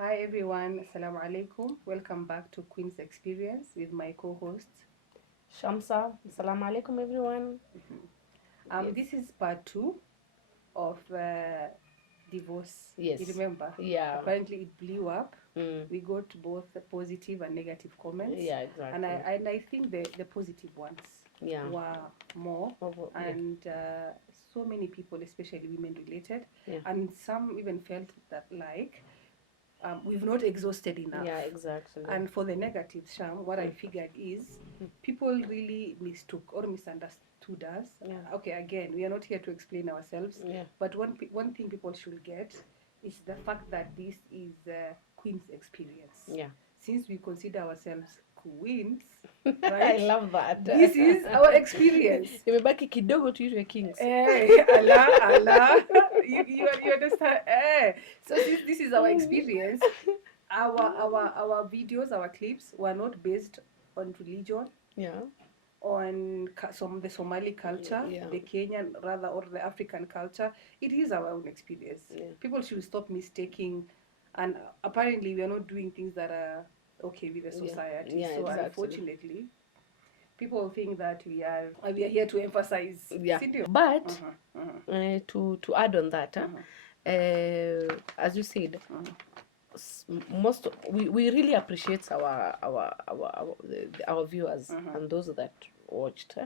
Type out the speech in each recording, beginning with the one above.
Hi everyone, Assalamu alaikum. Welcome back to Queen's Experience with my co-hosts. Shamsa, assalamu alaikum everyone. Yes. This is part two of divorce. Yes. You remember? Yeah. Apparently it blew up. Mm. We got both the positive and negative comments. Yeah, exactly. And I think the positive ones Yeah. were more. Yeah. And so many people, especially women related. Yeah. And some even felt that like we've not exhausted enough. Yeah, exactly. And for the negatives, Sham, what I figured is people really mistook or misunderstood us. Yeah. Okay, again, we are not here to explain ourselves, Yeah. but one thing people should get is the fact that this is Queen's experience. Yeah. Since we consider ourselves queens, I right? love that. This is our experience. Imebaki kidogo tuitwe kings. Allah. You understand? So since this is our experience, our videos, our clips were not based on religion, Yeah. on the Somali culture, Yeah. the Kenyan rather, or the African culture. It is our own experience. Yeah. People should stop mistaking, and apparently we are not doing things that are okay with the society. Yeah, so exactly. Unfortunately, people think that we are here to emphasize. Yeah. Sindio? But to add on that, as you said, we really appreciate our viewers and those that watched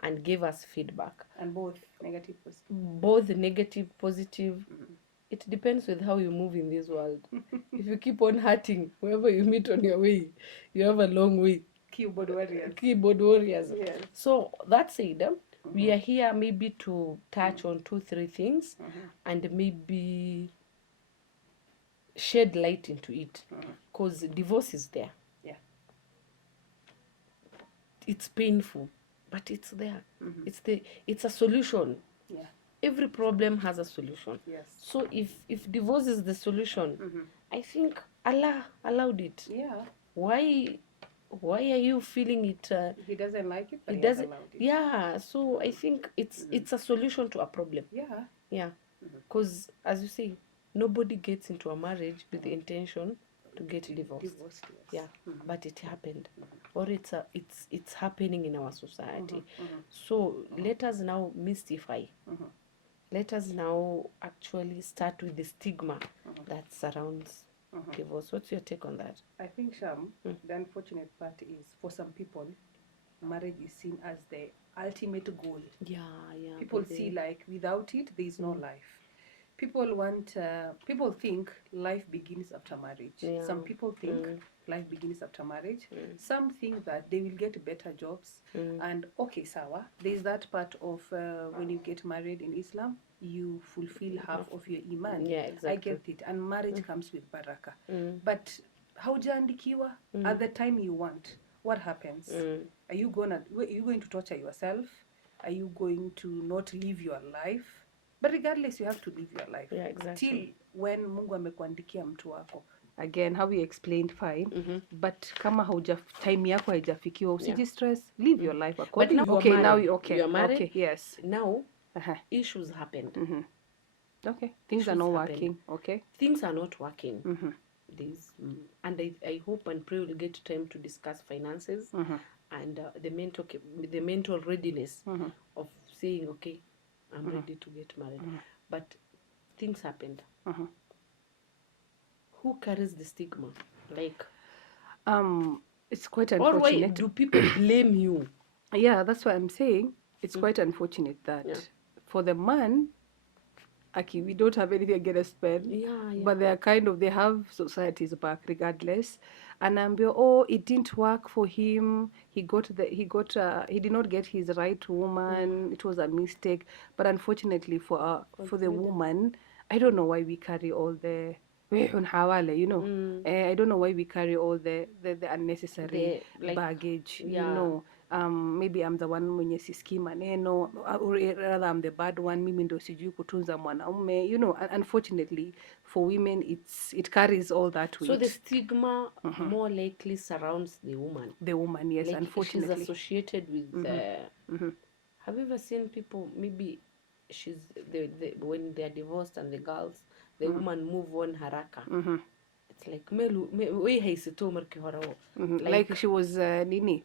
and gave us feedback, And both negative, positive. both negative, positive. It depends with how you move in this world. If you keep on hurting whoever you meet on your way, you have a long way. Keyboard warriors. Yes. So that said, we are here maybe to touch on 2-3 things and maybe shed light into it, because divorce is there. Yeah. It's painful, but it's there. It's a solution. Yeah. Every problem has a solution. Yes. So if divorce is the solution, I think Allah allowed it. Yeah. Why are you feeling it? He doesn't like it, but He he has doesn't. allowed it. Yeah. So I think it's a solution to a problem. Yeah. Yeah. Because as you say, nobody gets into a marriage with the intention to get divorced. Yes. Yeah. But it happened, or it's happening in our society. So let us now mystify. Let us now actually start with the stigma that surrounds divorce. What's your take on that? I think, Sham, the unfortunate part is for some people, marriage is seen as the ultimate goal. Yeah. People see like without it, there is no life. People think life begins after marriage. Yeah. Some people think life begins after marriage. Some think that they will get better jobs. And okay, sawa, there is that part of when you get married in Islam, you fulfill half of your iman. Yeah, exactly. I get it. And marriage comes with baraka. But haujaandikiwa at the time you want, what happens? Are you going to torture yourself? Are you going to not live your life? But regardless, you have to live your life. Yeah, exactly. Till when Mungu amekuandikia mtu wako. Again, how we explained, fine. But kama time yako haijafikiwa, usijistress, live your life according. But now okay, now you are married. Okay, yes. Now issues happened. Okay, things are not working. Okay, things are not working. And I hope and pray we'll get time to discuss finances and the mental readiness of saying, okay, I'm ready to get married. But things happened. Who carries the stigma? Like, it's quite unfortunate. Or why do people blame you? Yeah, that's what I'm saying. It's quite unfortunate that for the man, we don't have anything against men. Yeah. But they have society's back regardless. And it didn't work for him. He did not get his right woman. It was a mistake. But unfortunately for the woman, I don't know why we carry all the I don't know why we carry all the unnecessary baggage. Maybe I'm the one mwenye sisikii maneno, or rather I'm the bad one, mimi ndo sijui kutunza mwanaume. Unfortunately for women it carries all that weight. So the stigma more likely surrounds the woman. Yes, like unfortunately she's associated with have you ever seen people, maybe when they're divorced and the woman move on haraka. it's like melu way haisito marki hore Like she was nini.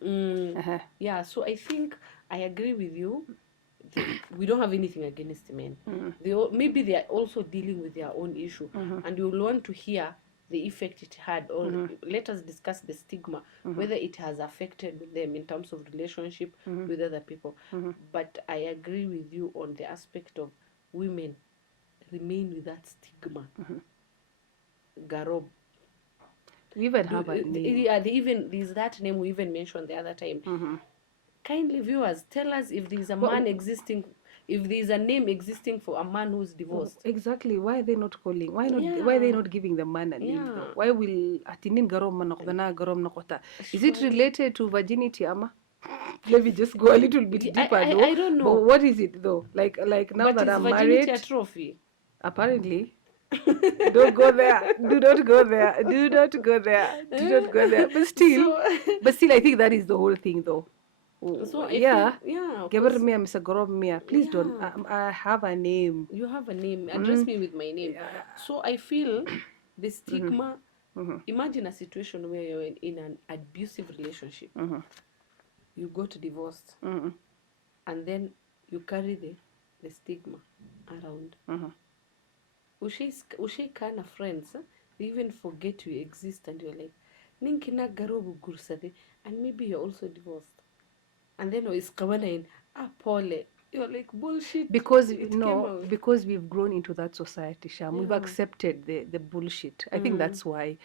yeah, so I think I agree with you. We don't have anything against men. Maybe they are also dealing with their own issue, and we will want to hear the effect it had, or let us discuss the stigma, whether it has affected them in terms of relationship with other people. But I agree with you on the aspect of women remain with that stigma. Garob. We even have a name. Yeah, there's that name we even mentioned the other time. Kindly viewers, tell us if there's a man existing, if there's a name existing for a man who's divorced. Exactly. Why are they not calling? Why not? Yeah. Why are they not giving the man a name Yeah. though? Why will atinin garom manokdana garom nakota? Is it related to virginity, ama? Let me just go a little bit deeper though. I don't know. But what is it though? Like now But that is I'm virginity married, a trophy? apparently. Don't go there. Do not go there. Do not go there. Do not go there. But still, I think that is the whole thing though. So I Yeah. feel, yeah, Geber mia, Mr. Gorob mia. Please don't. yeah, I have a name. you have a name. Address me with my name. So I feel the stigma. Imagine a situation where you're in an abusive relationship. You got divorced, and then you carry the stigma around. Ushay kind of friends, they even forget you exist, and you're like, ninkina garobu gursade, and maybe you're also divorced. And then it's kawana in pole. You're like, bullshit. Because Out. because we've grown into that society, Sham. Yeah. We've accepted the bullshit. I think that's why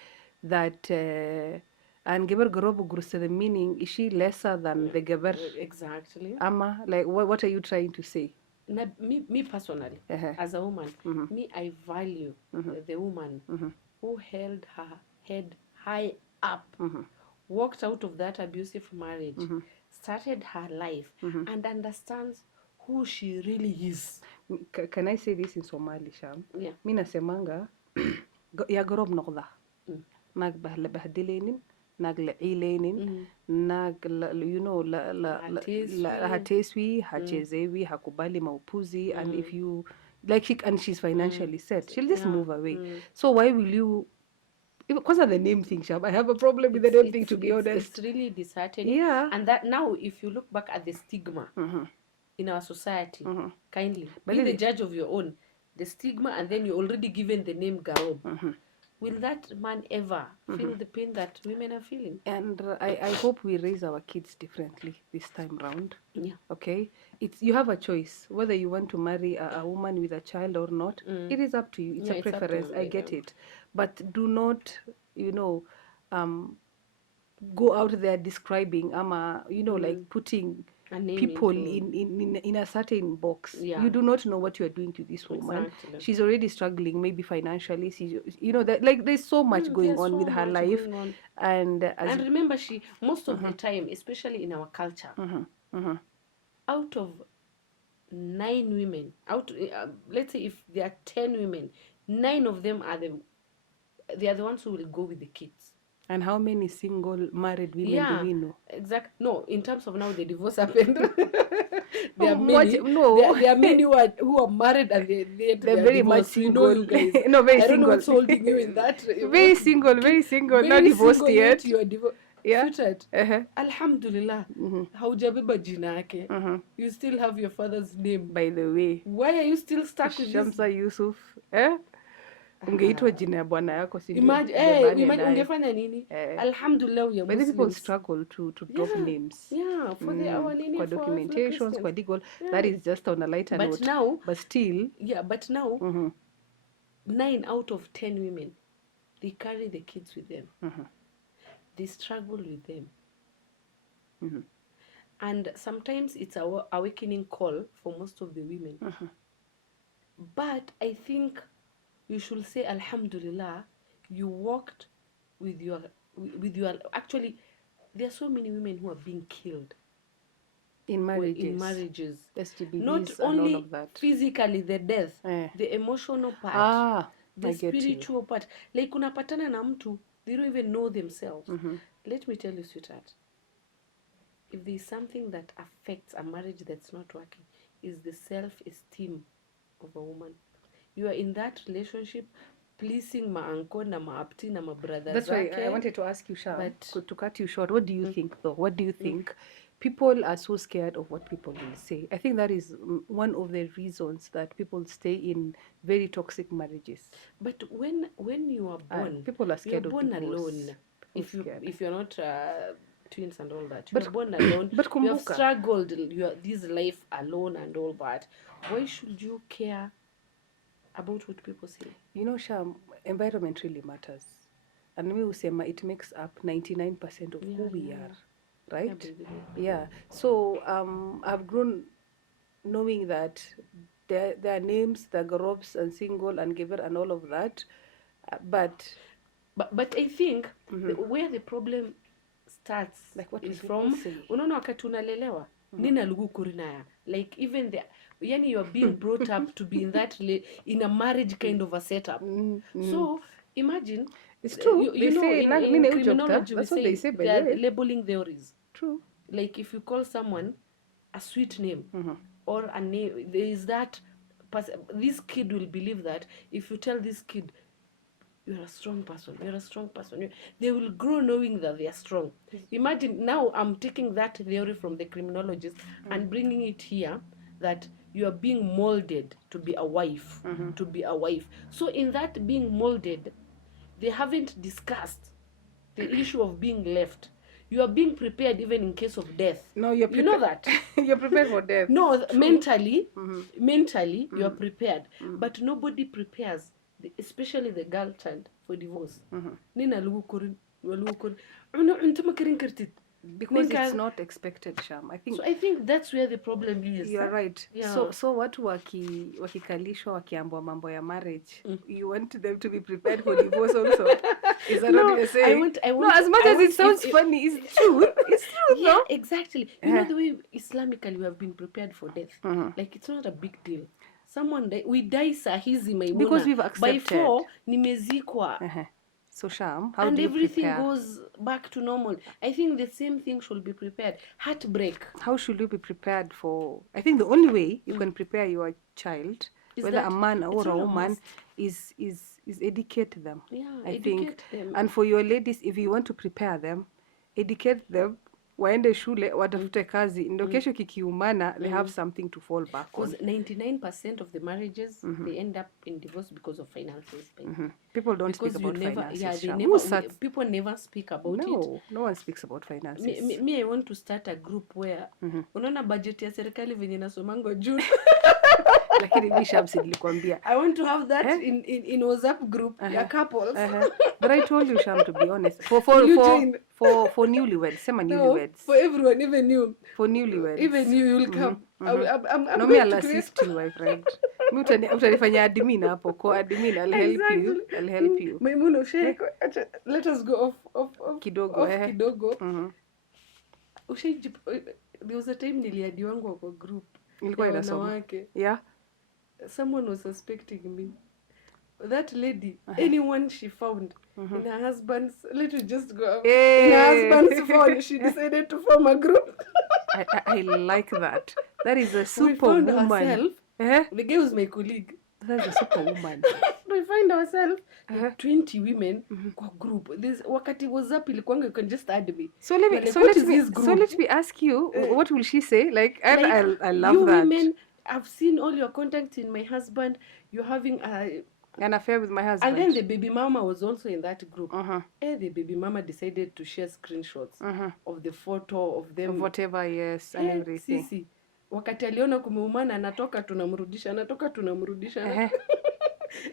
that and Geber Gorobu Gurse, the meaning, is she lesser than the Geber? Exactly. Ama, like what are you trying to say? Me personally, as a woman, me, I value the woman who held her head high up, walked out of that abusive marriage, started her life, and understands who she really is. Can I say this in Somali, Sham? Yeah. Mi nasemanga ya gorob noqda. Nag bahdilenin, nag lacilenin, nag you know la hateswi, hachezewi, hakubali maupuzi, and if you like she's financially set, she'll just move away. So why will you? Because of the name thing, Sham, I have a problem with the name thing, to be honest. It's really disheartening. Yeah. And that now, if you look back at the stigma in our society, kindly be the judge of your own. The stigma, and then you're already given the name Garob. Will that man ever feel the pain that women are feeling? And I hope we raise our kids differently this time round. Yeah. Okay? You have a choice whether you want to marry a woman with a child or not. It is up to you. It's a preference. I get it. But do not, go out there describing like putting people in a certain box. Yeah. You do not know what you are doing to this woman. Exactly. She's already struggling, maybe financially. That like there's so much going on with her life, and remember, most of the time, especially in our culture, out of 9 women, let's say if there are 10 women, 9 of them are the ones who will go with the kids. And how many single married women do we know? Exactly. No, in terms of now the divorce happened. There are many. There are many who are married and they're very much single. You know, you guys. No, very I single. don't know what's holding you in that. Very single, not divorced yet. You are divorced. Yeah. Alhamdulillah. Haujabeba jina yake. You still have your father's name. By the way. Why are you still stuck with this? Shamsa Yusuf. Ungeitwa jina ya bwana yako, si imagine ungefanya nini? Alhamdulillah, we are Muslims. But people struggle to drop names. Yeah, for our nini, kwa documentations, kwa legal. That is just on a lighter note. Now, but still. Yeah, but now, 9 out of 10 women, they carry the kids with them. They struggle with them. And sometimes it's our awakening call for most of the women. But I think you should say Alhamdulillah, you walked with your actually, there are so many women who are being killed in marriages. STBs, not only all of that. Physically the death, the emotional part, the spiritual part. Like unapatana na mtu, they don't even know themselves. Let me tell you, sweetheart, if there is something that affects a marriage that's not working, is the self-esteem of a woman. You are in that relationship, pleasing my uncle na my apti na my brother That's why zake. I wanted to ask you, Sham, But to cut you short. What do you think, though? What do you think? People are so scared of what people will say. I think that is one of the reasons that people stay in very toxic marriages. but when you are born, People are you're scared of born divorce. alone. People scared. If you're not twins and all that, But you're born alone. but You have kumbuka, struggled this life alone and all that. Why should you care about what people say? you know, Sham, environment really matters. And me usema it makes up 99% of who we are, right? Yeah, by the way. Yeah. So I've grown knowing that their names, the Gorobs and Single and Giver and all of that, but But I think where the problem starts like what is will people from say? unaona wakati unalelewa nina lugu kurinaya, like even the yani you're being brought up to be in that in a marriage kind of a setup. So imagine It's true. you They know say in criminology we that's what they say, by they the are way. labeling theories. True. Like if you call someone a sweet name or a name, there is that this kid will believe that if you tell this kid you're a strong person, they will grow knowing that they are strong. Imagine now I'm taking that theory from the criminologist and bringing it here, that you are being molded to be a wife, so in that being molded, they haven't discussed the issue of being left. You are being prepared even in case of death. No, you're you know that. you're prepared for death. No, True. mentally you are prepared, but nobody prepares especially the girl child for divorce. Nina lugu kurin uno untuma kirin kirtit, Because it's not expected, Sham. so I think that's where the problem is. You're right. Yeah. So watu wakikalishwa wakiambwa mambo ya marriage, you want them to be prepared for divorce also. Is that what you're saying? I want no, as much as it sounds funny, it's true. It's true. Yeah, no? exactly. You know the way Islamically we have been prepared for death. Like it's not a big deal. Someone we die sahizi maimuna. Because we've accepted. By 4 nimezikwa. So Sham, how and do you everything prepare? goes back to normal. I think the same thing should be prepared. Heartbreak. How should you be prepared for? I think the only way you can prepare your child, Is whether a man or a not a woman, must. is educate them. Yeah, I educate think. them. And for your ladies, if you want to prepare them, educate them. Waende shule watafute kazi ndio kesho kikiumana they have something to fall back on. Because 99% of the marriages they end up in divorce because of finances. People don't Because speak you about never, finances. yeah, people never speak about it. No one speaks about finances. Me, I want to start a group where unaona budget ya serikali venye nasomango juu. Lakini Bishop nilikwambia I want to have that in WhatsApp group ya couples. But I told you, Sham, to be honest, for newlyweds, sema newlyweds. For everyone, even you. For newlyweds. Even you will come. I'm no, me I'll assist you, my friend. Utanifanya admin hapo. Co-admin, I'll help you. Maimuna, let us go off kidogo. Kidogo. There was a time niliadi wangu kwa group. Ilikuwa inasoma. Yeah. Someone was suspecting me. That lady, anyone she found in her husband's, let me just go up. In her husband's phone, she decided to form a group. I like that. That is a superwoman. We found ourselves. The guy was my colleague. That's a superwoman. We find ourselves 20 women kwa group. This wakati WhatsApp ilikuwanga, you can just add me. So let me ask you, what will she say? Like I love you that. Women, I've seen all your contacts in my husband. You're having an affair with my husband. And then the baby mama was also in that group. The baby mama decided to share screenshots of the photo of them. Of whatever, yes, and everything. Sisi. Wakati aliona kumeumana, anatoka tunamrudisha.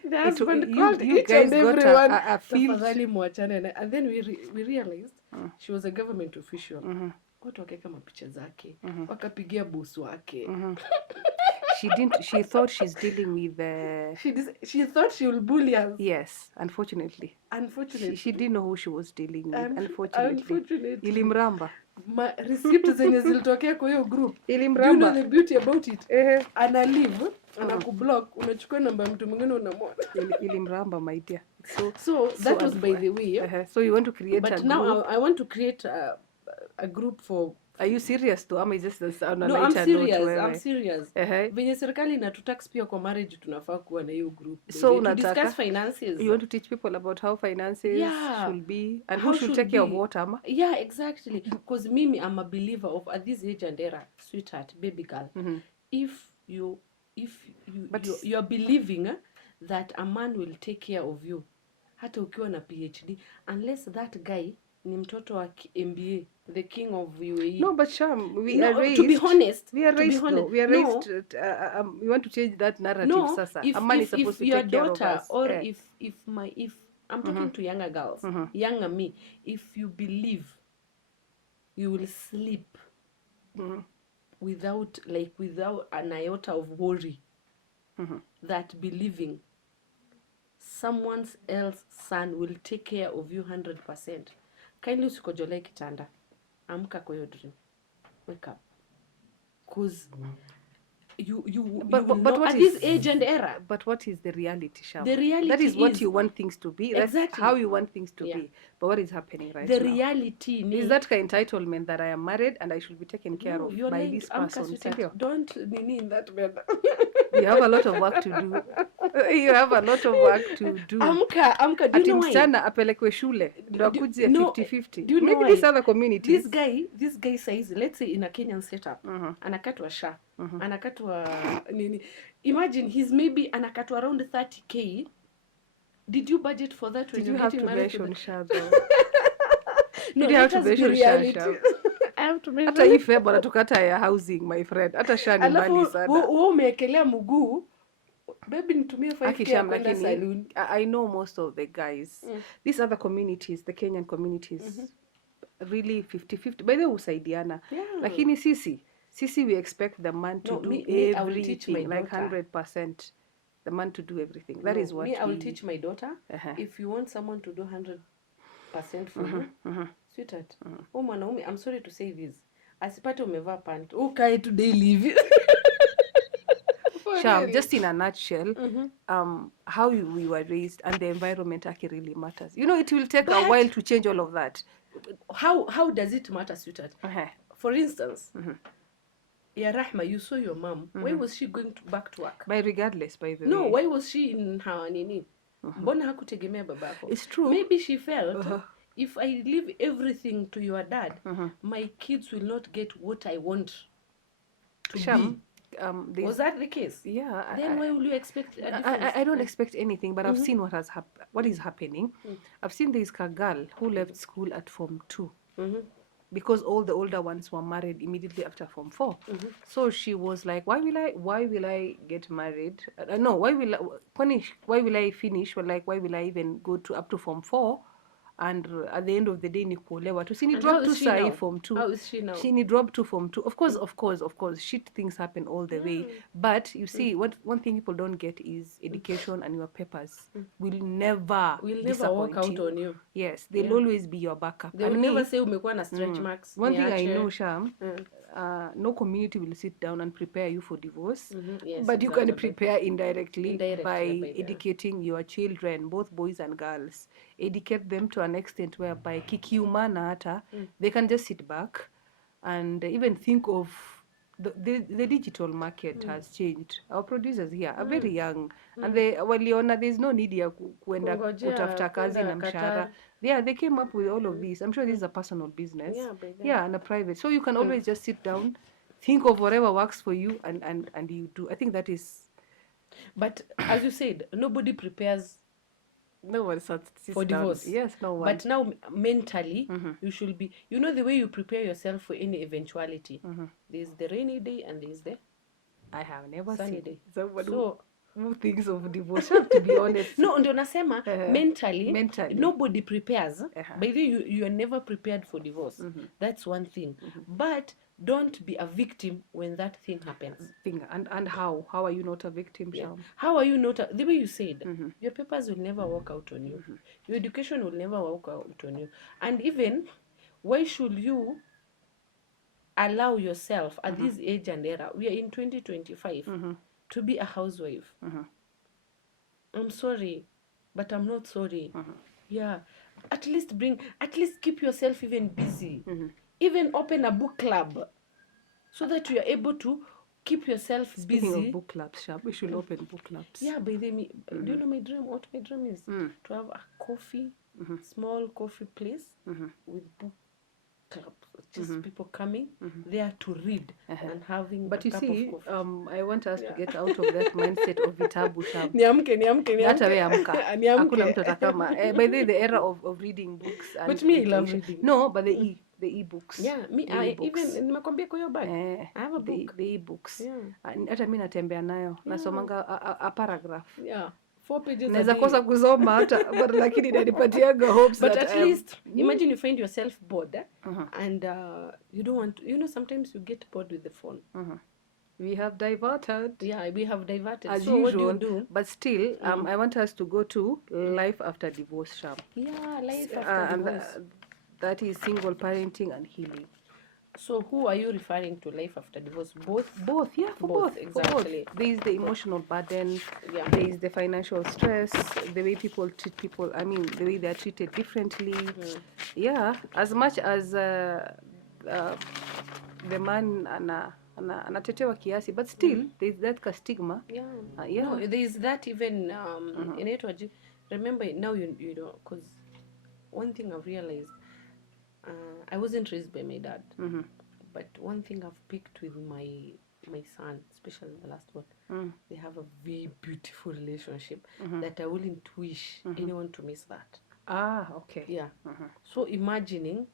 The husband called you each guys and everyone. A field. And then we realized she was a government official. Watu wakaweka mapicha zake. Wakapigia boss wake. She thought she's dealing with she thought she will bully us. Yes, unfortunately. She didn't know who she was dealing with. Unfortunately. Ilimramba. Receipt zenye zilitokea kwa hiyo group. Ilimramba. Do you know the beauty about it? Ana leave, anakublock, unachukua namba ya mtu mwingine unamwona. Ilimramba, my dear. So was by the way. So you want to create a group. But now I want to create a group for Are you serious though? Ama is this on a No, I'm lighter note serious. I'm wewe? serious. Venye serikali inatutax pia kwa marriage tunafaa kuwa na hiyo group. So Baby, to discuss unataka finances. you want to teach people about how finances should be and who should take care of what, ama? Yeah, exactly. Because mimi, I'm a believer of at this age and era, sweetheart, baby girl. If you you're believing that a man will take care of you, hata ukiwa na PhD, unless that guy ni mtoto wa MBA, the king of UAE. No, but Sham, we No, are raised. to be honest, we are raised though. We are No. raised. We want to change that narrative. No, Sasa, if a man is supposed if to your take care of daughter us. or if I'm talking to younger girls, younger me, if you believe you will sleep without an iota of worry, that believing someone else's son will take care of you 100%, kindly usikojolee kitanda, amka kwa hiyo dream, wake up, cause you will know at this age and era. But what is the reality, Sham? The reality that is what is, you want things to be. That's exactly how you want things to be. But what is happening right now? The reality is that entitlement that I am married and I should be taken care of by this person. Don't nini in that manner. You have a lot of work to do. You have a lot of work to do. Amka, do you know why? Msichana apelekwe shule ndo akuje 50-50. Do you know maybe these other communities. This guy says, let's say in a Kenyan setup, anakatwa sha, anakatwa nini. Imagine he's maybe anakatwa around 30k. Did you budget for that when you you're getting married? Did you have to mention sha though? No, you have to mention sha. I have to mention. Hata hii feba natukata ya housing, my friend. Hata sha ni mbali sana. Wewe umeekelea mguu. Baby, nitumie 5k kwenda saloon. I know most of the guys. These other communities, the Kenyan communities, really 50-50. By the way, usaidiana. Lakini sisi we expect the man to do everything, like 100%. The man to do everything. That is what I will teach my daughter. If you want someone to do 100% for you, sweetheart. Mwanaume, I'm sorry to say this. Asipate umevaa pant. Ukae today leave. Sham, just in a nutshell, how we were raised and the environment actually really matters. You know, it will take a while to change all of that. How does it matter, sweetheart? For instance, Ya Rahma, you saw your mom. Why was she going back to work? Regardless, by the way. No, why was she in her nini? Mbona hakutegemea babako? It's true. Maybe she felt, if I leave everything to your dad, my kids will not get what I want to Sham, be. Was that the case? Yeah. Then why will you expect a difference? I don't expect anything, but I've seen what is happening. I've seen this girl who left school at Form 2. Because all the older ones were married immediately after Form 4. So she was like, why will I get married? No, why will I finish? Well, like, why will I even go up to Form 4? And at the end of the day ni kuolewa tu. Sini drop to sai Form 2. How is she now? She drop to Form 2. Of course, shit things happen all the way. But you see, one thing people don't get is education and your papers will never work out on you. Yes, they'll always be your backup. They will never say umekuwa na stretch marks. One thing I know, Sham, no community will sit down and prepare you for divorce. Yes, but you can prepare indirectly by educating your children, both boys and girls. Educate them to an extent whereby kikiumana hata they can just sit back and even think of the digital market has changed. Our producers here are very young and waliona there's no need ya kuenda kutafuta kazi na mshahara. Yeah, they came up with all of this. I'm sure this is a personal business. And a private. So you can always just sit down, think of whatever works for you and you do. I think that is. But as you said, nobody prepares no one sits for divorce. Yes, no one. But now mentally, you should be, you know, the way you prepare yourself for any eventuality. There's the rainy day and there's the I have never sunny seen day. So who thinks of divorce, to be honest. No, ndio nasema mentally nobody prepares. By the way, you are never prepared for divorce. That's one thing. But don't be a victim when that thing happens. And how are you not a victim, Sham? How are you not the way you said, your papers will never work out on you. Your education will never work out on you. And even, why should you allow yourself at this age and era, we are in 2025, to be a housewife? I'm sorry, but I'm not sorry. Yeah, at least keep yourself even busy. Even open a book club so that you are able to keep yourself Speaking busy. of book clubs, Shab, we should open book clubs. Yeah, by the way, do you know my dream? What my dream is? To have a coffee, small coffee place with book club, just people coming there to read and having But a you cup see, of coffee. I want us to get out of that mindset of vitabu, Shab. Niamke. Hata we amka. Hakuna mtu Niamke. atakama. By the era of reading books and But me, I love itaisha. reading. No, but the e-books. Yeah, me, The I e-books. even nimekwambia kwa hiyo bag. I have a book. The e-books. Yeah. Hata mi natembea nayo. Nasomanga a paragraph. Yeah. 4 pages a Naweza day. kosa kusoma hata but lakini inanipatiaga hopes But that at least imagine you find yourself bored and you don't want to, you know, sometimes you get bored with the phone. we have diverted. Yeah, we have diverted. As so usual, what do you do? but still, I want us to go to life after divorce, Sham. Yeah, life after divorce. That is single parenting and healing. So who are you referring to? Life after divorce? Both, yeah, for both. Exactly. There is the emotional burden. Yeah. There is the financial stress. The way people treat people. I mean, the way they are treated differently. Yeah, as much as the man anatetewa kiasi, but still there is that stigma. Yeah. Yeah. No, there is that even in it. Remember now you know, because one thing I've realized, I wasn't raised by my dad, but one thing I've picked with my son, especially the last one, they have a very beautiful relationship that I wouldn't wish anyone to miss that. Ah, okay. Yeah. So imagining.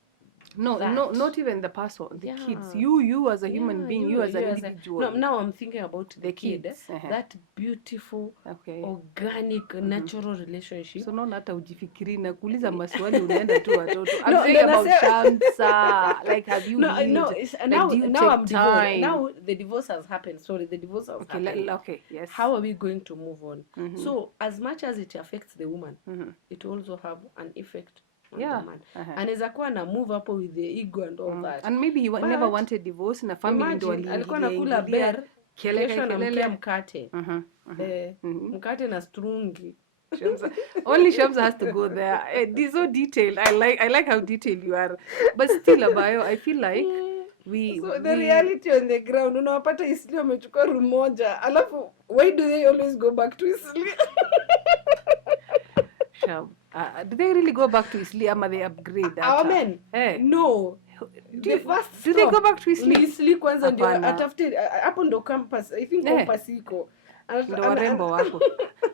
No, not even the person, the kids. You as a human being, you as an individual. No, now I'm thinking about the kid. Kids. That beautiful, organic, natural relationship. So naona hata ujifikiri na kuuliza maswali unaenda tu watoto. I'm saying about Shamsa. Like, have you healed? No, now I'm divorced. Now the divorce has happened. Sorry, the divorce has happened. Okay, yes. How are we going to move on? So as much as it affects the woman, it also have an effect on the man. Anaweza kuwa na move hapo with the ego and all that. And maybe he never wanted divorce na family ndo aliingilia. Alikuwa nakula bear, kesho anamkia mkate. Mkate na strungi. Only Shamsa has to go there. This so detailed. I like how detailed you are. But still, Abayo, I feel like the reality on the ground, unawapata Isli wamechukua room moja. Alafu, why do they always go back to Isli? Sham, do they really go back to Isli ama they upgrade? Our men? No. Do they go back to Isli? Isli kwanza ndio atafute hapo ndo campus. I think campus iko. Ndo warembo wako.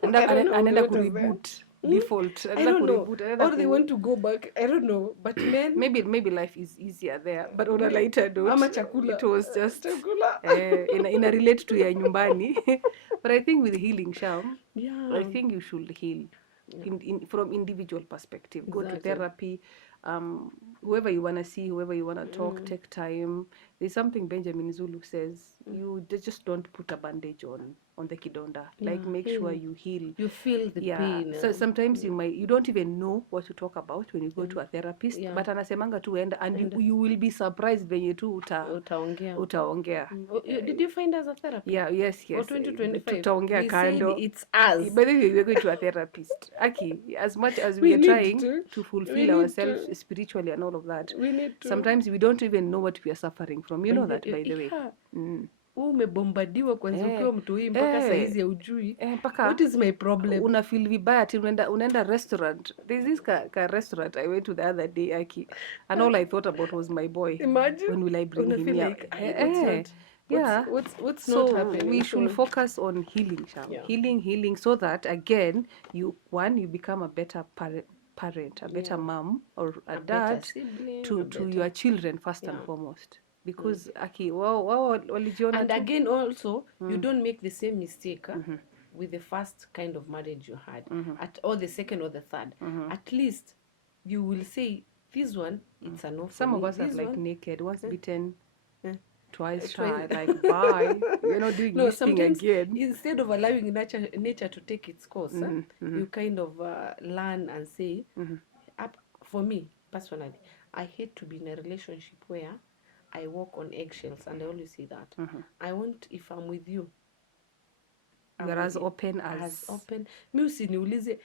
Anaenda kureboot. Default. I don't know. Or they want to go back. I don't know. But men, maybe life is easier there. But on a lighter note, ama chakula. It was just in a relate to ya nyumbani. But I think with healing, Sham, I think you should heal from individual perspective. Go to therapy. Whoever you want to see, whoever you want to talk, take time. There's something Benjamin Zulu says, you just don't put a bandage on the kidonda. Like, make sure you heal. You feel the pain. So sometimes you don't even know what to talk about when you go to a therapist. But anasemanga tu and you will be surprised when you do utaongea. Did you find us a therapist? Yes. For 2025. Tutaongea kando. It's us. By the way, we're going to a therapist. Aki, as much as we are trying to fulfill ourselves spiritually and all of that, we need to. Sometimes we don't even know what we are suffering from. You know that, by the way. Umebombadiwa kwanza ukiwa mtu hii mpaka saizi ya ujui. What is my problem? Una feel vibaya ati unaenda restaurant. There's this restaurant I went to the other day, Aki, and all I thought about was my boy. Imagine. When will I bring him here? What's not happening? We should focus on healing, Sham. Yeah. Healing, so that again you become a better parent, a better mom or a dad sibling, to your children first and foremost. Because Aki, walijiona. And again also, you don't make the same mistake with the first kind of marriage you had, or the second or the third. At least you will say, this one, it's a no for Some me. of us this are like one, naked, once bitten, twice shy, like bye. You're not doing this thing again. Instead of allowing nature to take its course, you kind of learn and say, for me, personally, I hate to be in a relationship where I walk on eggshells, and I always say that. I want, if I'm with you, you're as open as open. Mi usiniulize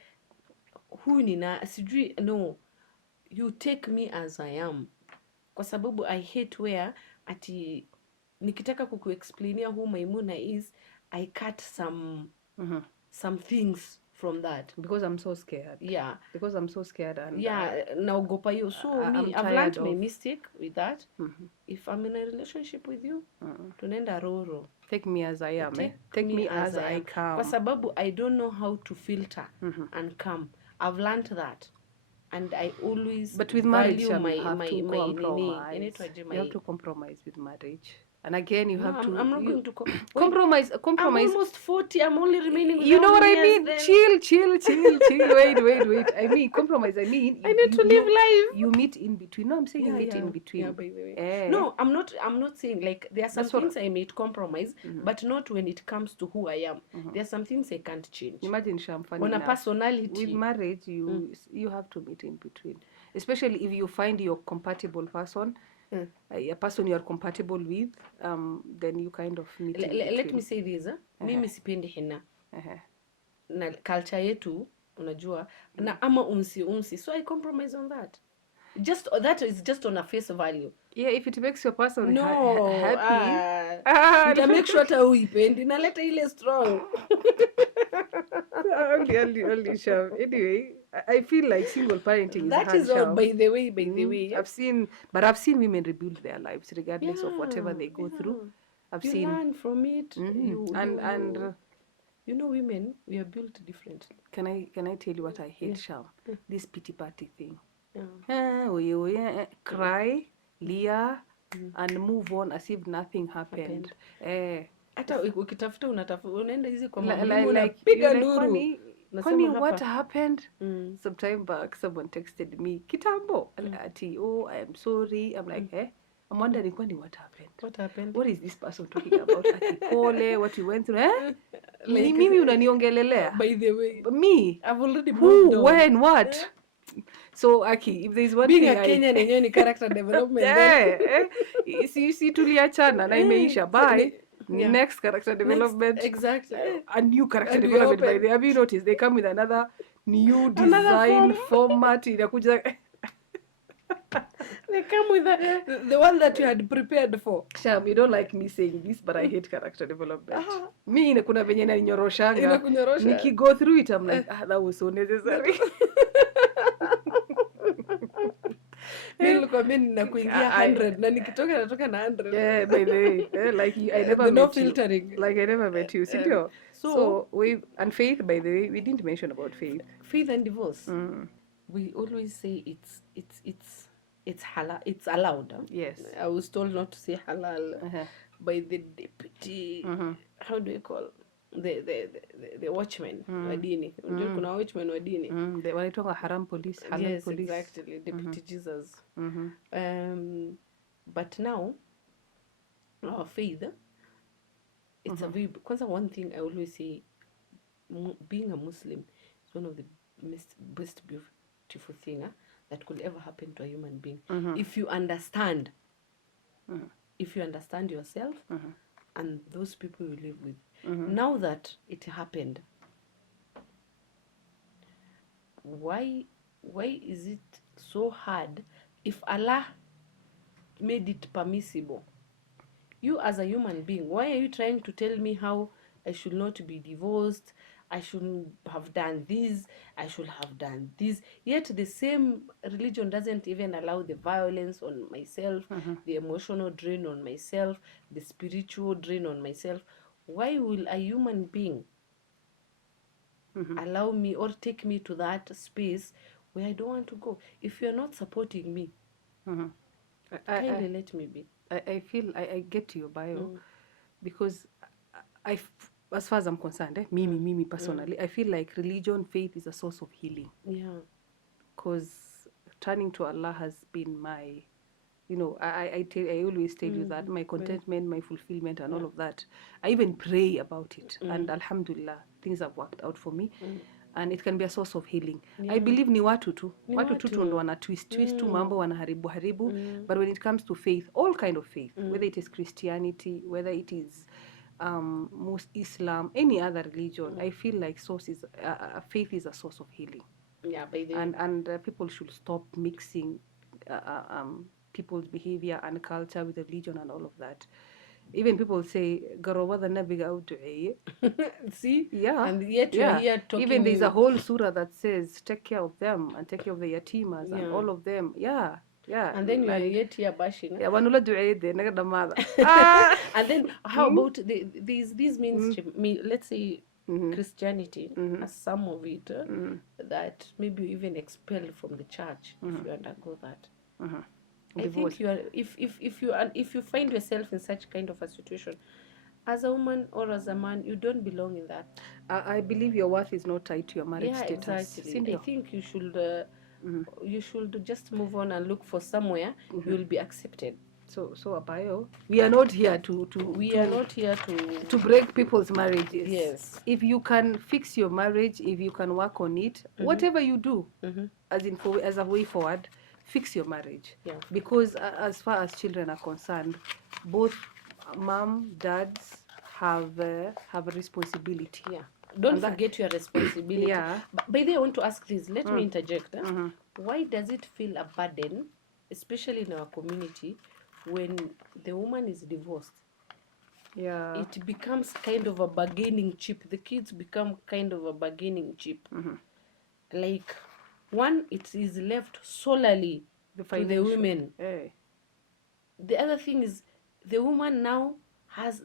huyu nina sijui. No, you take me as I am. kwa sababu I hate where ati nikitaka kukuexplainia who Maimuna is, I cut some things from that because I'm so scared. Yeah, Because I'm so scared, and naogopa hiyo. So me, I'm I've learned tired my of mistake with that. If I'm in a relationship with you, tunaenda roro. take me as I am. Take me as I come. Kwa sababu I don't know how to filter and come. I've learned that, and I always But with marriage, value you have to compromise. Inaitwaje, You have to compromise with marriage. And again, you have to... I'm not going to compromise. I'm almost 40. I'm only remaining with You know what I mean? then. Chill. Wait. I mean, compromise. I mean... I need to live life. You meet in between. No, I'm saying you meet in between. Yeah, by the way. No, I'm not saying, like, there are some things I made compromise, but not when it comes to who I am. There are some things I can't change. Imagine, Shamfani, on a personality. with marriage, you have to meet in between. Especially if you find your compatible person, a person you are compatible with, then you kind of meet in between. Let me say this, mimi sipendi henna. Na culture yetu, unajua, na ama unsi. So I compromise on that. That is just on a face value. Yeah, if it makes your person happy, ita make sure hata uipendi, na leta ile strong. Only Sham. Anyway, I feel like single parenting is hard. That is all, by the way. I've seen women rebuild their lives regardless of whatever they go through. You learn from it. And you know, women, we are built differently. Can I tell you what I hate, Sham? This pity party thing. Cry, lia, and move on as if nothing happened. Hata ukitafuta unaenda hizi kwa mama unapiga nduru. Kwani what happened? Sometime back someone texted me kitambo ati, oh, I am sorry. I'm like, I'm wondering kwani what happened? What is this person talking about? Ati pole, what you went through, like, mimi unaniongelelea? By the way, me, I've already moved on. When, what? So Aki, if there's one being thing a Kenyan yenyewe ni character development. See tuliachana na imeisha. Bye. Next character development. Exactly. A new character development. By the, have you noticed they come with another new design format inakuja. They come with the one that you had prepared for. Sham, you don't like me saying this, but I hate character development. Me kuna venye inaninyoroshanga. Inakunyorosha. Niki go through it, I'm like, that was so necessary. Nilikuwa mimi nakuingia 100 na nikitoka natoka na 100. Yeah, by the way, like I never met filtering. You. Like I never met you. So we, and Faith, by the way, we didn't mention about Faith. Faith and divorce. We always say it's halal. It's allowed. Yes. I was told not to say halal by the deputy. How do you call the watchman wa dini? Unajua kuna watchman wa dini. The wanaitwa haram police, halal yes, police. Yes, exactly. Deputy Jesus. But now our faith, it's a very, kwanza, one thing I always say, being a Muslim is one of the best beautiful thing that could ever happen to a human being. If you understand, if you understand yourself and those people you live with. Now that it happened, why is it so hard if Allah made it permissible? You as a human being, why are you trying to tell me how I should not be divorced? I shouldn't have done this. I should have done this. Yet the same religion doesn't even allow the violence on myself, the emotional drain on myself, the spiritual drain on myself. Why will a human being allow me or take me to that space where I don't want to go? If you're not supporting me, kindly let me be. I feel I get your bio because as far as I'm concerned, me personally, I feel like religion, faith is a source of healing. Yeah. Because turning to Allah has been my, I always tell you that my contentment, my fulfillment, and all of that. I even pray about it, and Alhamdulillah, things have worked out for me, and it can be a source of healing. I believe ni watu tu ndo wana twist tu mambo, wana haribu. But when it comes to faith, all kind of faith, whether it is Christianity, whether it is most Islam, any other religion, I feel like faith is a source of healing. Yeah, by the and people should stop mixing people's behavior and culture with religion and all of that. Even people say garowada nabiga u duceeye. See? Yeah, And yet you're yeah. here talking. Even there's a whole surah that says take care of them and take care of the yatimas and Yeah. all of them. Yeah, yeah. And then you're yet here bashing. Yeah, wanula duceeye de naga dhammaada. And then how about these mainstream, let's say Christianity, as some of it, that maybe you even expelled from the church if you undergo that. I think you are, if you find yourself in such kind of a situation, as a woman or as a man, you don't belong in that. I believe your worth is not tied to your marriage status. Exactly. I think you should just move on and look for somewhere you'll be accepted. So Abayo, we are not here to break people's marriages. Yes. If you can fix your marriage, if you can work on it, whatever you do, as a way forward, fix your marriage. Yeah. Because as far as children are concerned, both mom, dads have a responsibility. Yeah. Don't forget your responsibility. Yeah. But by the way, I want to ask this. Let me interject. Why does it feel a burden, especially in our community, when the woman is divorced? Yeah. It becomes kind of a bargaining chip. The kids become kind of a bargaining chip. Like, one, it is left solely to the women. Hey. The other thing is, the woman now has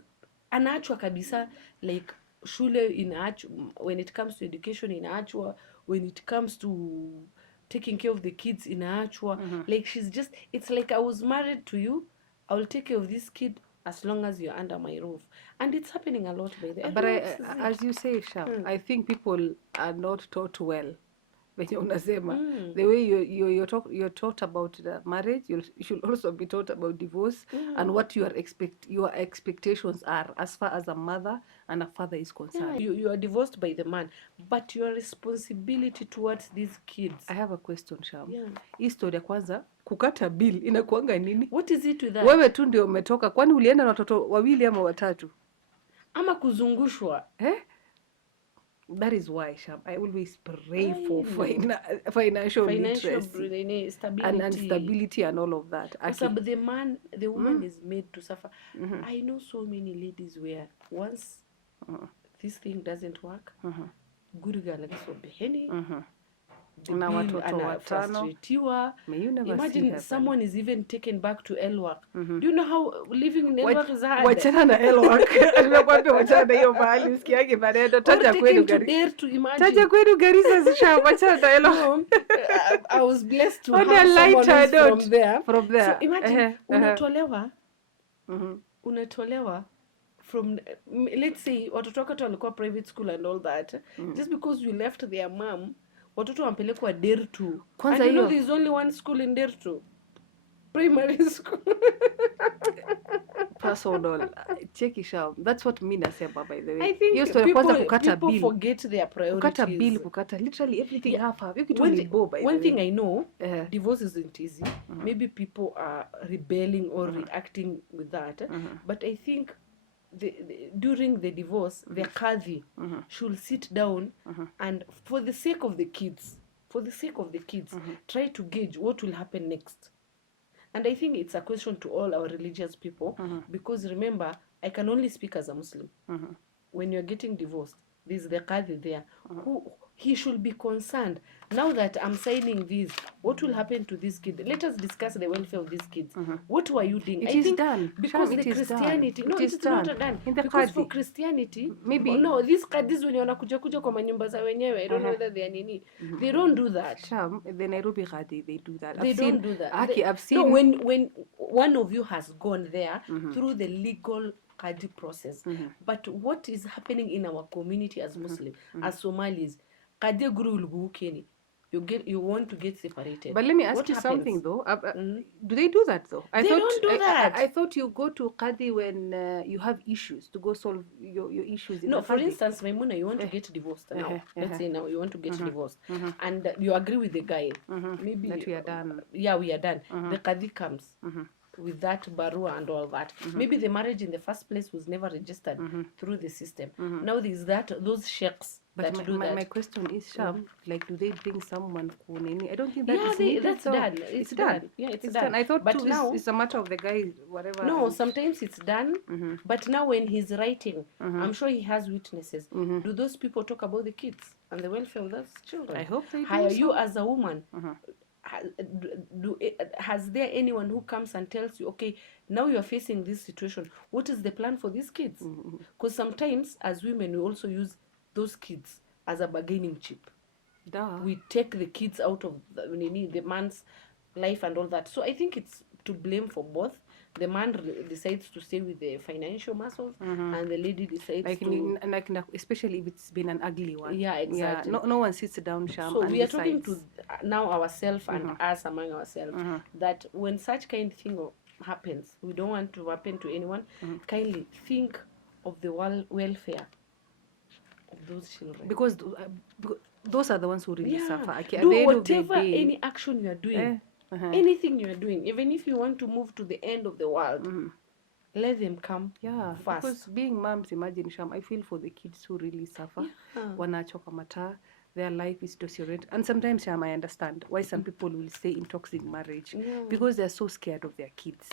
anaachwa kabisa, like shule inaachwa, when it comes to education inaachwa, when it comes to taking care of the kids inaachwa. Like, she's just, it's like, I was married to you, I will take care of this kid as long as you're under my roof. And it's happening a lot by the way. But as you say, Sham, I think people are not taught well. Venye unasema, the way you're taught about the marriage, you should also be taught about divorce and what your expectations are as far as a mother and a father is concerned. Yeah, you are divorced by the man, but your responsibility towards these kids. I have a question, Sham. Yeah. Hii story ya kwanza, kukata bill inakuanga nini? What is it with that? Wewe tu ndio umetoka, kwani ulienda na watoto wawili ama watatu? Ama kuzungushwa. That is why, Sham, I always pray for financial literacy stability. And stability and all of that. But the woman is made to suffer. I know so many ladies where once this thing doesn't work, good girl anasobeheni, na watoto watano. Imagine someone is even taken back to Elwak. Do you know how living in Elwak is hard? Wachana na Elwak. Nimekwambia wachana na hiyo mahali usikiage maneno. Taja kwenu Garissa Sham, wachana na Elwak. I was blessed to have someone from there. So imagine unatolewa from, let's say watoto wako walikuwa private school and all that, just because you left their mom, watoto wampelekwa Dertu. And you know there's only one school in Dertu, primary school. Personal. Check it out. That's what me nasema, by the way. I think people forget their priorities. Kukata literally everything half. One thing I know, divorce isn't easy. Maybe people are rebelling or reacting with that. But I think during the divorce, the kadhi should sit down and for the sake of the kids, try to gauge what will happen next. And I think it's a question to all our religious people, because remember, I can only speak as a Muslim. When you're getting divorced, there's the qadi there, who he should be concerned. Now that I'm signing this, what will happen to this kid? Let us discuss the welfare of these kids. What were you doing? It is done. Because the Christianity, no, it's not done. Because for Christianity, maybe no, these qadis when wanakuja kwa manyumba za wenyewe, I don't know whether they are nini. They don't do that. Sham, the Nairobi qadi, they do that. They don't do that. I've seen. No, when one of you has gone there through the legal qadi process, but what is happening in our community as Muslim, as Somalis, qadi guru ulguukeni. You want to get separated. But let me ask you something though. Do they do that though? They don't do that. I thought you go to Qadi when you have issues, to go solve your issues. No, for instance, Maimuna, you want to get divorced now. Let's say now you want to get divorced. And you agree with the guy. Maybe that we are done. Yeah, we are done. The Qadi comes with that barua and all that. Maybe the marriage in the first place was never registered through the system. Now there's those sheikhs But that do that. my question is, Sham, like, do they bring someone kunini? I don't think that Yeah, is needed. that's So done. it's done. Yeah, it's It's done. done. I thought But too now, it's a matter of the guy, whatever. no, And sometimes it's done. But now when he's writing, I'm sure he has witnesses. Do those people talk about the kids and the welfare of those children? I hope they do. Hire you So. as a woman. Has there anyone who comes and tells you, okay, now you're facing this situation, what is the plan for these kids? Because sometimes as women we also use those kids as a bargaining chip. Duh. We take the kids out of the man's life and all that. So I think it's to blame for both. The man decides to stay with the financial muscles, and the lady decides Like to especially if it's been an ugly one. Yeah, exactly. No one sits down, Sham, So and we are talking decides. to now ourselves and us among ourselves that when such kind of thing happens, we don't want to happen to anyone. Kindly think of the welfare of those children. Because those are the ones who really suffer. At Do the end whatever, of the day, any action you are doing, anything you are doing, even if you want to move to the end of the world, let them come first. Because being moms, imagine, Sham, I feel for the kids who really suffer. Wanachoka mata, their life is deteriorated. And sometimes, Sham, I understand why some people will stay in toxic marriage. Because they're so scared of their kids.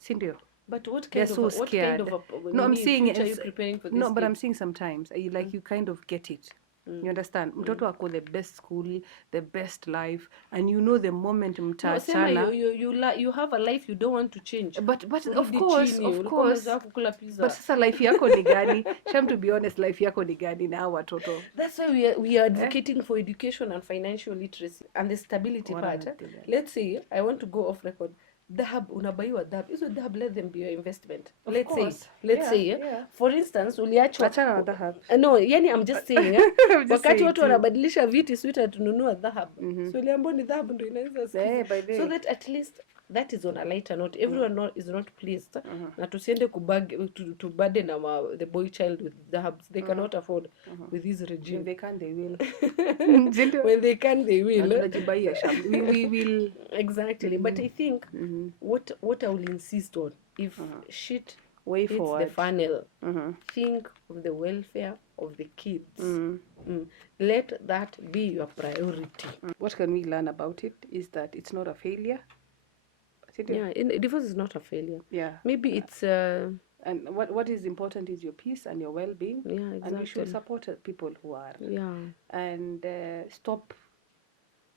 Sindio? But what They're kind so of scared. no, I'm saying future are you preparing for this? No, but I'm saying sometimes you kind of get it. You understand? Mtoto wako the best school, the best life, and you know the moment mtaachana. No, you have a life you don't want to change. But of course. But sasa life yako ni gani? Sham, to be honest, life yako ni gani na hawa watoto? That's why we are advocating for education and financial literacy and the stability part. Let's say I want to go off record. Dhahab, unabaiwa dhahab. Hizo dhahab, let them be your investment. Let's say, for instance, uliachwa. Achana na dhahab. No, yani I'm just saying, wakati watu wanabadilisha viti sweeter tununua dhahab. So uliambiwa ni dhahab ndio inaweza so that at least that is on a lighter note. Everyone is not pleased. Na tusiende to burden the boy child with dhahabs. They cannot afford with this regime. When they can, they will. When they can, they will. We will. Exactly. But I think what I will insist on, if shit hits the funnel, think of the welfare of the kids. Let that be your priority. What can we learn about it is that it's not a failure. Divorce is not a failure. Yeah. Maybe it's and what is important is your peace and your well-being. Yeah, exactly. And we should support people who are. Yeah. And stop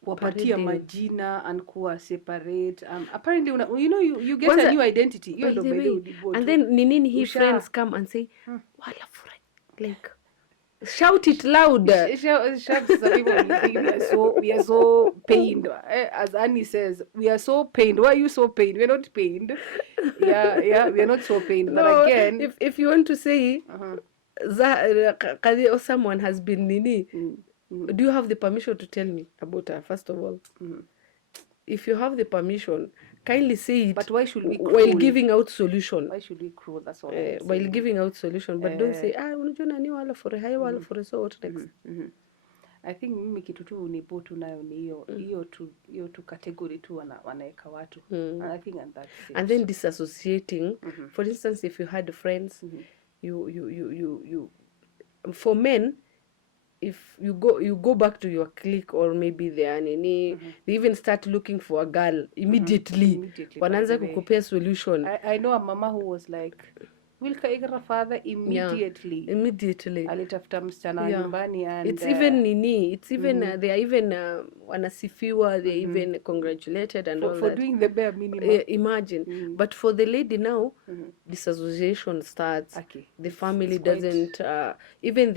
wapatia majina and kuwa separate. Apparently, you get a new identity. And then nini friends come and say, wala fura, like, shout it loud. Shout some people will think we are so pained. As Annie says, we are so pained. Why are you so pained? We're not pained. Yeah, we are not so pained. No, but again, if you want to say or someone has been nini, do you have the permission to tell me about her, first of all? If you have the permission, kindly say it. But why should we while giving out solution? Why should we cruel? That's all. While giving out solution, but don't say unajua nani wala for hai wala for so what next. I think mimi kitu tu nipo tu nayo ni hiyo tu category tu wanaeka watu. And I think that's it. And then disassociating. For instance, if you had friends, you for men, if you go back to your clique or maybe they even start looking for a girl immediately. Wanaanza kukupea solution. I know a mama who was like, Wilka father immediately. Immediately. Alitafuta msichana nyumbani and it's even it's even they are even wanasifiwa, they even congratulated and all for that. doing the bare minimum. Imagine. But for the lady now, disassociation starts. Okay. The family doesn't even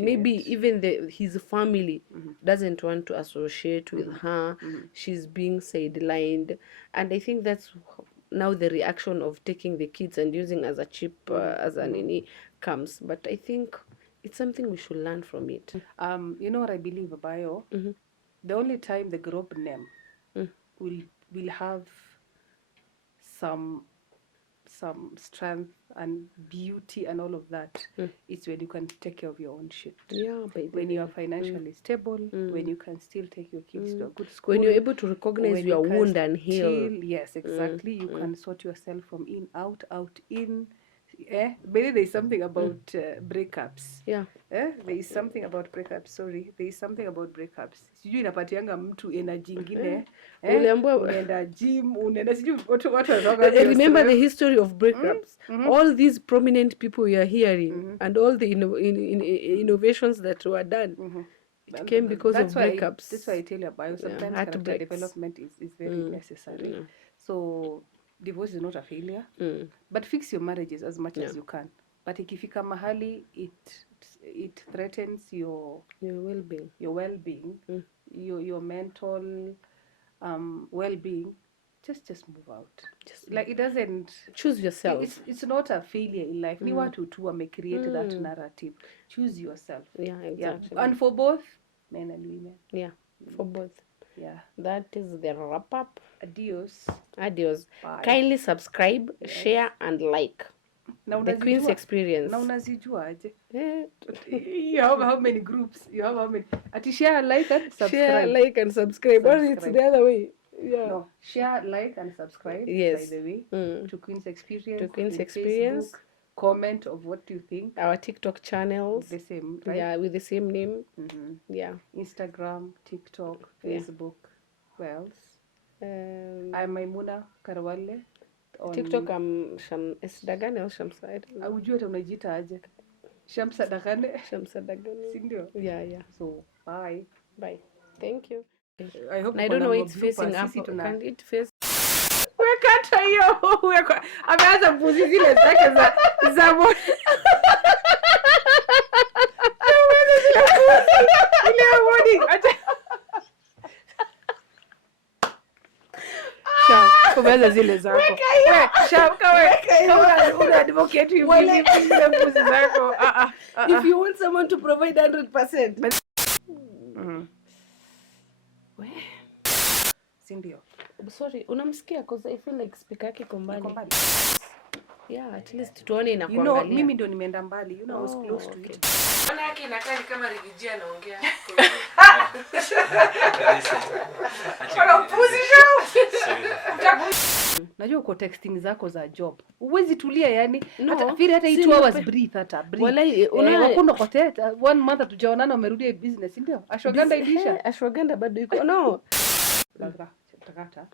maybe even his family doesn't want to associate with her. She's being sidelined, and I think that's now the reaction of taking the kids and using as a chip as an nini comes. But I think it's something we should learn from it. You know what I believe, Abayo? The only time the group name will have some strength and beauty and all of that is when you can take care of your own shit. Yeah, when you are financially stable, when you can still take your kids to a good school, when you're able to recognize your wound and heal. Yes, exactly. You can sort yourself from in, out, in. Maybe there is something about breakups. Yeah. There is something about breakups. Sorry, there is something about breakups. Sijui inapatianga mtu energy ingine. Unaenda gym, unaenda sijui watu wanatoka. Remember the history of breakups. All these prominent people we are hearing and all the innovations that were done. It came because of breakups. That's why I tell you about sometimes character development is very necessary. So divorce is not a failure, but fix your marriages as much as you can. But ikifika mahali it threatens your well-being, your mental well-being, just move out. Like, it doesn't, choose yourself. It's not a failure in life. Ni watu tu wamecreate that narrative. Choose yourself. Yeah, exactly. Yeah. And for both men and women. Yeah, for both. Yeah. That is the wrap up. Adios. Bye. Kindly subscribe, share and like. The Queen's Experience. Na unazijua aje? You have how many groups? You have how many? Ati share, like and subscribe. Share, like and subscribe. Or it's the other way. Yeah. No, share, like and subscribe. Yes. By the way, to Queen's Experience. To Queen's Experience. Facebook, comment of what you think. Our TikTok channels. The same, right? Yeah, with the same name. Yeah. Instagram, TikTok, Facebook. Where else? I'm Maimuna Karawale. TikTok Shamsa Dagane or Shamsa. Ujue hata unajiita aje? Shamsa Dagane. Shamsa Dagane. Si ndio? Yeah. So, bye. Thank you. I hope I don't know it's facing up. Can it face? Wekata hiyo. Ameanza mbuzi zile zake za moto. Ile morning. Kumeza zile zako. Kama advocate you zile mbuzi zako. If you want someone to provide 100%. Sindio. Sorry, unamsikia cause I feel like speaker yake iko mbali. Yeah, at least tuone inakuangalia. You know, mimi ndo nimeenda mbali. You know, I was close to it. Mbona yake inakaa kama rigijia anaongea. Najua uko texting zako za job. Uwezi tulia yani. Hata feel hata 2 hours breathe hata breathe. Walai wakuna kote 1 month tujaonana umerudia business ndio. Ashwaganda ilisha. Ashwaganda bado iko. No. Takata.